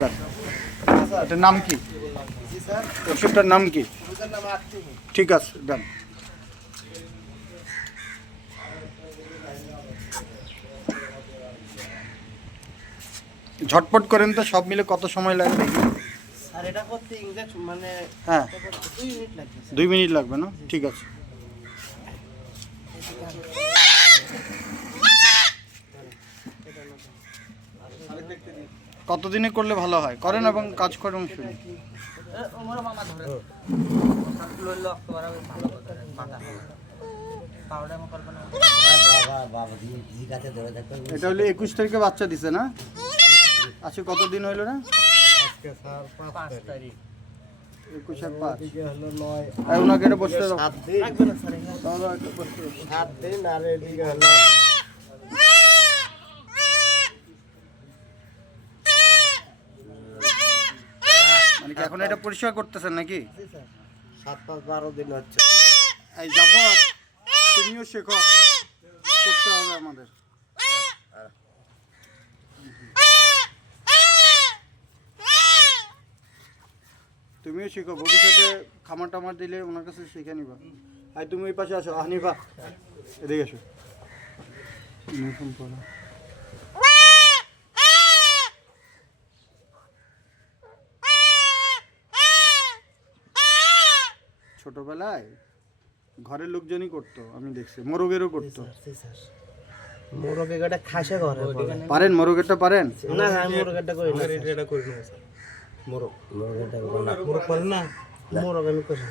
এটার নাম কি? ওষুধটার নাম কি? ঠিক আছে দেন। ঝটপট করেন তো সব মিলে কত সময় লাগে স্যার এটা করতে ইঞ্জেকশন মানে হ্যাঁ। লাগবে দুই মিনিট লাগবে না? ঠিক আছে। কতদিনে করলে ভালো হয়? করেন এবং কাজ করেন শুনি। এটা হলো একুশ তারিখে বাচ্চা দিছে না? আচ্ছা কতদিন হইল না? আজকে ওনাকে এটা বসতে দিন লাগবে না স্যার এখানে। দাও, দাও, একটু বসতে দাও। সাত দিন আর এদিকে হলো এখন এটা পরিষ্কার করতেছেন নাকি? সাত পাঁচ বারো দিন হচ্ছে। এই জাফর তুমিও শেখো। করতে হবে আমাদের। তুমিও শিখো ভবিষ্যতে খামার টামার দিলে ওনার কাছে শিখে নিবা। আর তুমি ওই পাশে আসো হানিফা এদিকে আসো ছোটবেলায় ঘরের লোকজনই করতো আমি দেখছি। মোরগেরও করতো। খাসে ঘরে পারেন মোরগেরটা পারেন? না না আমি মোরগেটা করি না এটা করি না মোরগ। মোরগেটা করি না। মোরগ পারে না? মোরগ আমি করি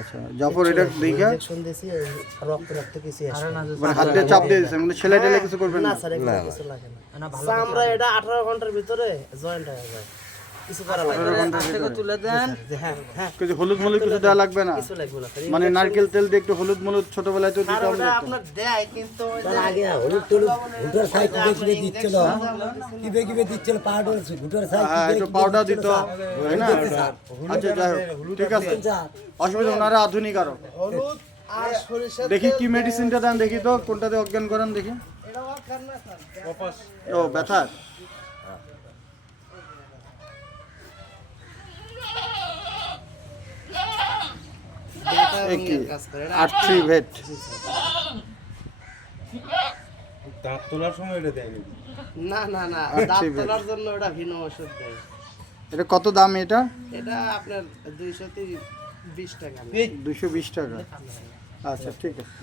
আচ্ছা জাফর এটা দেখা? দিয়েছি রক্ত রক্ত কিছু আসে না মানে হাত চাপ দিয়ে দিচ্ছে মানে সেলাই টেলাই কিছু করবেন না না? স্যার কিছু লাগে না। আমরা এটা আঠারো ঘণ্টার ভিতরে জয়েন্ট হয়ে যায়। কিছু করা লাগবে তুলে দেন। জি, হ্যাঁ হ্যাঁ। কিছু হলুদ মলুদ কিছু দেওয়া লাগবে না? কিছু লাগবে না স্যার মানে নারকেল তেল দিয়ে একটু হলুদ মলুদ ছোটবেলায় তো আর দিতাম আপনার দেয় কিন্তু আগে হলুদ টলুদ ঘুটোর সাই কিবে কিবে দিচ্ছিল? কিবে কিবে দিচ্ছিল পাউডার ঘুটোর সাই হ্যাঁ একটু পাউডার দিত। না আচ্ছা যাই হোক ঠিক আছে। অসুবিধা ওনারা আধুনিক আরও হলুদ আর সরিষার দেখি কি মেডিসিনটা দেন দেখি তো কোনটাতে অজ্ঞান করেন দেখি। ও ব্যথার ভেট দাঁত তোলার সময় এটা না না না দাঁত তোলার জন্য ওটা ভিন্ন ওষুধ দেয়। এটা কত দাম এটা? এটা আপনার দুইশো বিশ টাকা। দুশো বিশ টাকা। আচ্ছা ঠিক আছে।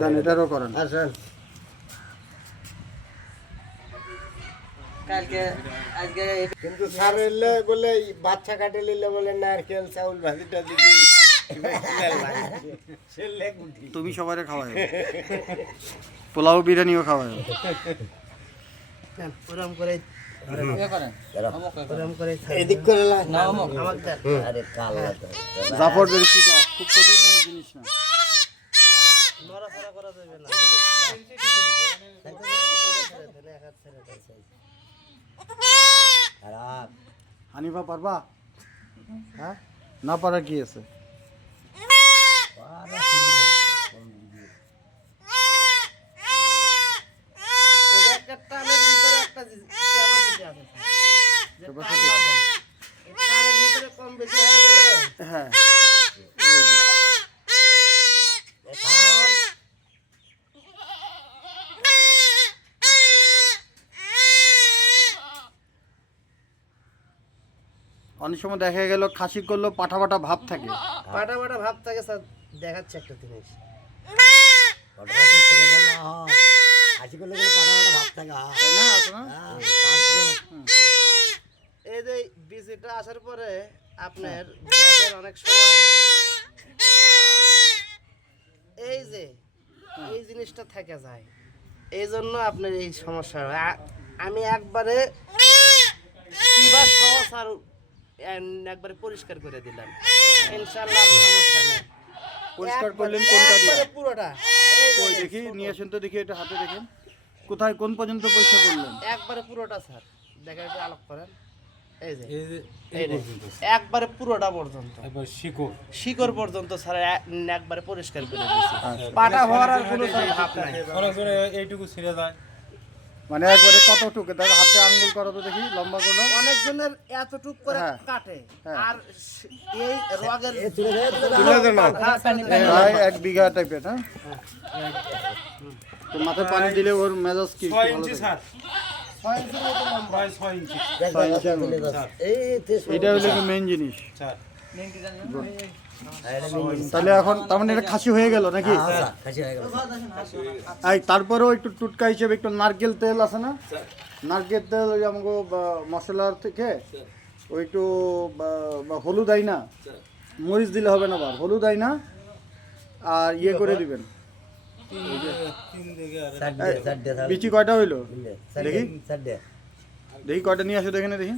দেন এটারও করেন। কালকে কিন্তু স্যার এলে বলে বাচ্চা কাটে নিলে বলে নারকেল চাউল ভাজিটা দিবি। তুমি সবাই খাওয়াই পোলাও বিরিয়ানিও খাওয়াই নেন, ওরম করে ইয়ে। জাফর খুব কঠিন জিনিস না। নড়াচড়া করা যাবে না। খারাপ হানিফা পারবা হ্যাঁ না পারা কি আছে এটা একটা টানের ভিতরে একটা জি- capacity আছে, স্যার। যে Capacity? টানটা দেয়। এই টানের ভিতরে কম বেশি হয়ে গেলে হ্যাঁ অনেক সময় দেখা গেল খাসি করলেও পাঠা পাঠা ভাব থাকে। পাটা পাটা ভাব থাকে স্যার দেখাচ্ছে একটা জিনিস। ফটোগ্রাফি হাসি করলে গেলে পাটা পাটা ভাব থাকে হ্যাঁ। তাই না এই যে বিজিটা আসার পরে আপনার গ্যাসের অনেক সময় এই যে এই জিনিসটা থেকে যায়। এই জন্য আপনার এই সমস্যা হয়। আ- আমি একবারে কিবার সহজ আর এন- একবারে পরিষ্কার করে দিলাম। ইনশাল্লাহ সমস্যা নেই। পরিষ্কার করলেন কোনটা দিয়ে? পুরোটা। ওই দেখি নিয়ে আসেন তো দেখি এটা হাতে দেখেন। কোথায় কোন পর্যন্ত পরিষ্কার করলেন? একবারে পুরোটা স্যার। দেখা একটু আলোক করেন। এই যে একবারে পুরোটা পর্যন্ত। শিকড়। শিকড় পর্যন্ত স্যার একবারে পরিষ্কার করে দিয়েছি। পাটা হওয়ার আর কোনো ভাব নাই। এইটুকু ছিঁড়ে যায়। মানে একবারে কতটুকু? দেখো হাতে আঙ্গুল করো তো দেখি লম্বা করো। অনেকজনের এতটুক করে হ্যাঁ। কাটে। হ্যাঁ। আর এই রগের প্রায় এক বিঘা টাইপের হ্যাঁ? তো মাথায় পানি দিলে ওর মেজাজ কি ছয় ভালো ইঞ্চি? স্যার। এটা হলো কি মেইন জিনিস? স্যার। তাহলে এখন তার মানে এটা খাসি হয়ে গেল নাকি? আচ্ছা খাসি হয়ে গেল। এই তারপরেও একটু টুটকা হিসেবে একটু নারকেল তেল আছে না? নারকেল তেল ওই আমাকে মশলার থেকে ওই একটু হলুদ আই না? মরিচ দিলে হবে না আবার হলুদ আই না? আর ইয়ে করে দিবেন। বিচি কয়টা হইল? দেখি। চারটে দেখি কয়টা নিয়ে আসো দেখে। দেখি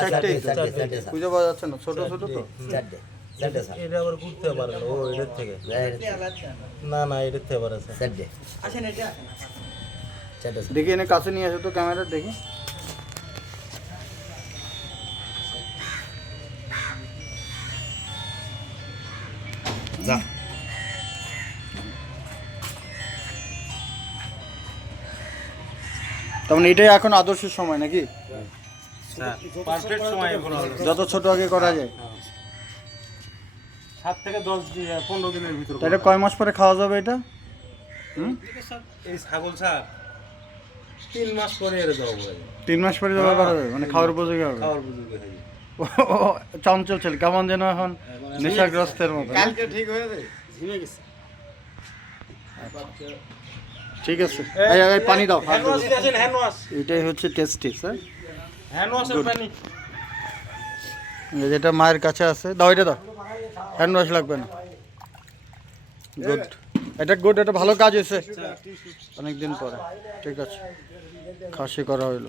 চারটে। খুঁজে পাওয়া যাচ্ছে না ছোট ছোট তো। চারটে চারটে স্যার। এটা আবার ঘুরতে পারবে ও এটার থেকে। না না এটার থেকে পারে দেখি এনে কাছে নিয়ে আসো তো ক্যামেরা দেখি। তার মানে এটাই এখন আদর্শের সময় নাকি? সময় যত ছোট আগে করা যায়। সাত থেকে দশ দিন পনেরো দিনের ভিতর এটা কয় মাস পরে খাওয়া যাবে এটা? এই ছাগল স্যার তিন মাস পরে এর দেওয়া তিন মাস পরে জবাই করা যাবে? মানে খাওয়ার উপযোগী হবে। খাওয়ার হয়ে চঞ্চল ছেলে কেমন যেন এখন নেশাগ্রস্তের মতো? ঠিক হয়ে গেছে। ঠিক আছে। এই, এই, পানি দাও। এটাই হচ্ছে টেস্টি স্যার যেটা মায়ের কাছে আছে। দাও এটা দাও। হ্যান্ড ওয়াশ লাগবে না। গুড এটা গুড এটা ভালো কাজ হয়েছে। অনেকদিন পরে। ঠিক আছে। খাসি করা হইল।